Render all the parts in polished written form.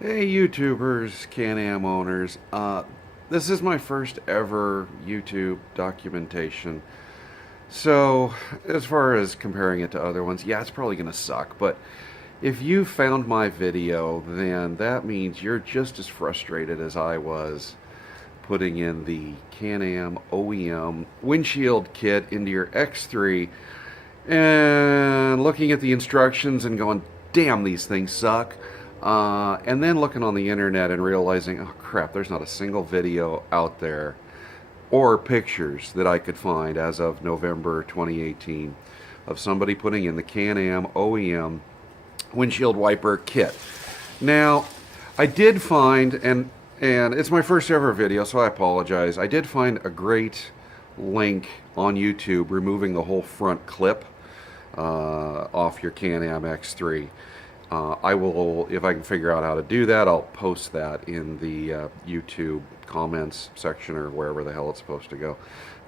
Hey YouTubers, Can-Am owners. This is my first ever YouTube documentation. So, as far as comparing it to other ones, yeah, it's probably going to suck. But if you found my video, then that means you're just as frustrated as I was putting in the Can-Am OEM windshield kit into your X3 and looking at the instructions and going, damn, these things suck. And then looking on the internet and realizing, oh crap, there's not a single video out there or pictures that I could find as of November 2018 of somebody putting in the Can-Am OEM windshield wiper kit. Now, I did find, and it's my first ever video, so I apologize. I did find a great link on YouTube removing the whole front clip off your Can-Am X3. I will, if I can figure out how to do that, I'll post that in the YouTube comments section or wherever the hell it's supposed to go.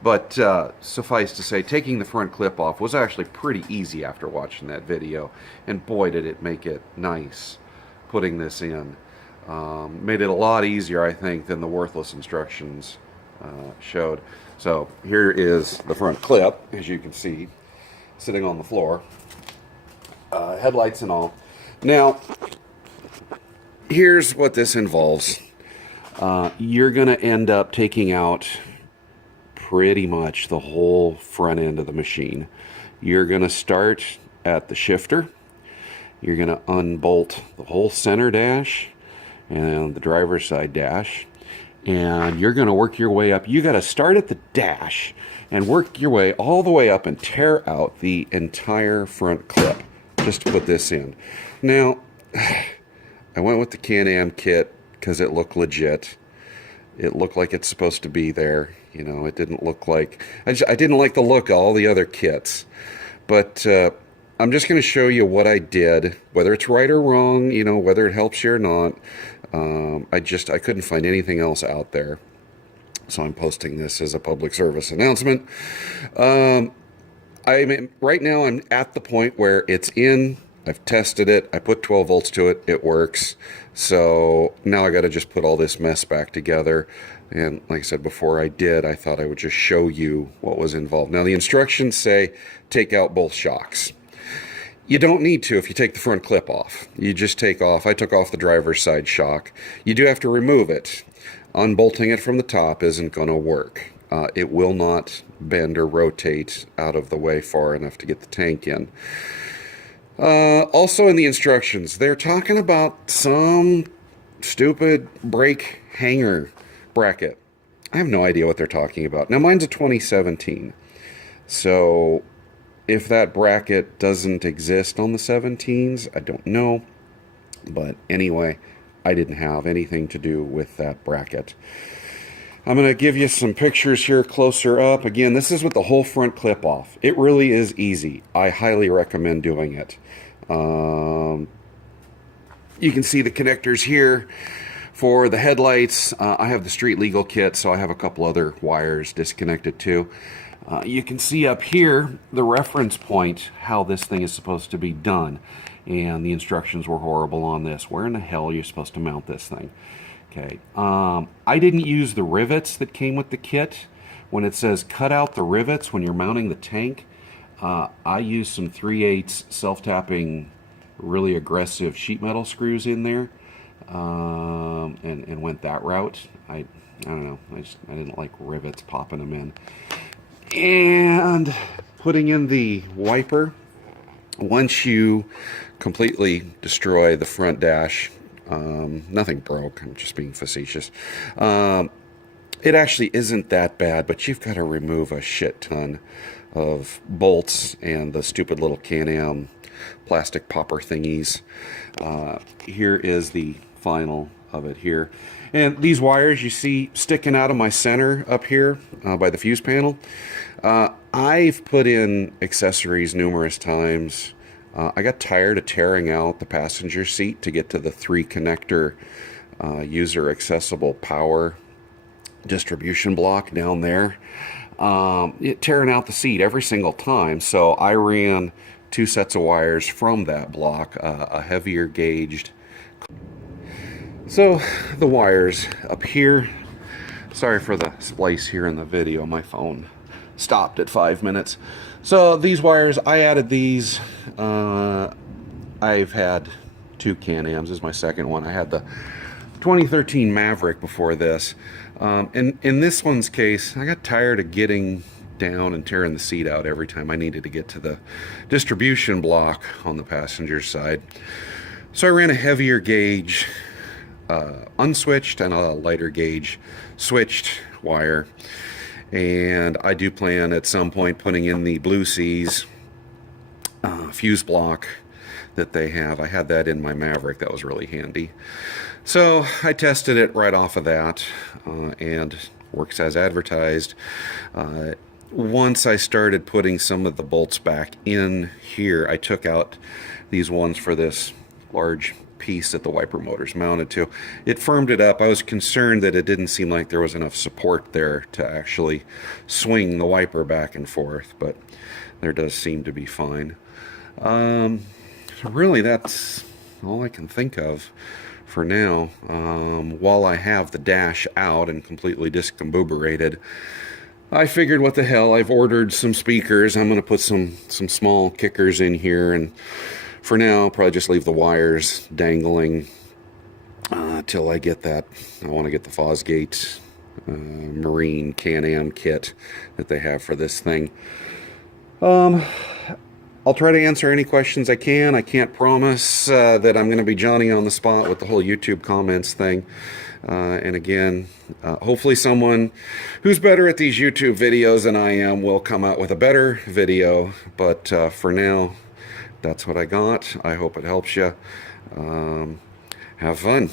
But suffice to say, taking the front clip off was actually pretty easy after watching that video. And boy, did it make it nice putting this in. Made it a lot easier, I think, than the worthless instructions showed. So here is the front clip, as you can see, sitting on the floor. Headlights and all. Now, here's what this involves. You're going to end up taking out pretty much the whole front end of the machine. You're going to start at the shifter. You're going to unbolt the whole center dash and the driver's side dash. And you're going to work your way up. You got to start at the dash and work your way all the way up and tear out the entire front clip just to put this in. Now, I went with the Can-Am kit because it looked legit. It looked like it's supposed to be there. You know, it didn't look like... I didn't like the look of all the other kits. But I'm just going to show you what I did, whether it's right or wrong, you know, whether it helps you or not. I couldn't find anything else out there. So I'm posting this as a public service announcement. Right now I'm at the point where it's in. I've tested it. I put 12 volts to it. It works. So now I got to just put all this mess back together. And like I said before, I thought I would just show you what was involved. Now the instructions say take out both shocks. You don't need to if you take the front clip off. You just take off. I took off the driver's side shock. You do have to remove it. Unbolting it from the top isn't going to work. It will not bend or rotate out of the way far enough to get the tank in. Also in the instructions, they're talking about some stupid brake hanger bracket. I have no idea what they're talking about. Now mine's a 2017, so if that bracket doesn't exist on the 17s, I don't know. But anyway, I didn't have anything to do with that bracket. I'm going to give you some pictures here closer up. Again, this is with the whole front clip off. It really is easy. I highly recommend doing it. You can see the connectors here for the headlights. I have the street legal kit, so I have a couple other wires disconnected too. You can see up here the reference point, how this thing is supposed to be done. And the instructions were horrible on this. Where in the hell are you supposed to mount this thing? Okay, I didn't use the rivets that came with the kit. When it says cut out the rivets when you're mounting the tank, I used some 3/8 self-tapping, really aggressive sheet metal screws in there, and went that route. I don't know, I didn't like rivets popping them in. And putting in the wiper, once you completely destroy the front dash, nothing broke, I'm just being facetious. It actually isn't that bad, but you've got to remove a shit ton of bolts and the stupid little Can-Am plastic popper thingies. Here is the final of it here. And these wires you see sticking out of my center up here by the fuse panel, I've put in accessories numerous times. I got tired of tearing out the passenger seat to get to the 3 connector user accessible power distribution block down there. Tearing out the seat every single time, so I ran 2 sets of wires from that block, a heavier gauged So the wires up here, sorry for the splice here in the video, my phone stopped at 5 minutes. So these wires, I added these, I've had two Can-Ams, this is my second one. I had the 2013 Maverick before this. In this one's case, I got tired of getting down and tearing the seat out every time I needed to get to the distribution block on the passenger side. So I ran a heavier gauge unswitched and a lighter gauge switched wire, and I do plan at some point putting in the Blue Seas fuse block that they have. I had that in my Maverick. That was really handy. So I tested it right off of that, and works as advertised. Once I started putting some of the bolts back in here, I took out these ones for this large piece that the wiper motor's mounted to. It firmed it up. I was concerned that it didn't seem like there was enough support there to actually swing the wiper back and forth, but there does seem to be fine. Really, that's all I can think of for now. While I have the dash out and completely discombobulated, I figured, what the hell, I've ordered some speakers. I'm going to put some small kickers in here, and for now, I'll probably just leave the wires dangling till I get that. I want to get the Fosgate Marine Can-Am kit that they have for this thing. I'll try to answer any questions I can. I can't promise that I'm going to be Johnny on the spot with the whole YouTube comments thing. And again, hopefully someone who's better at these YouTube videos than I am will come out with a better video. But for now, that's what I got. I hope it helps you. Have fun.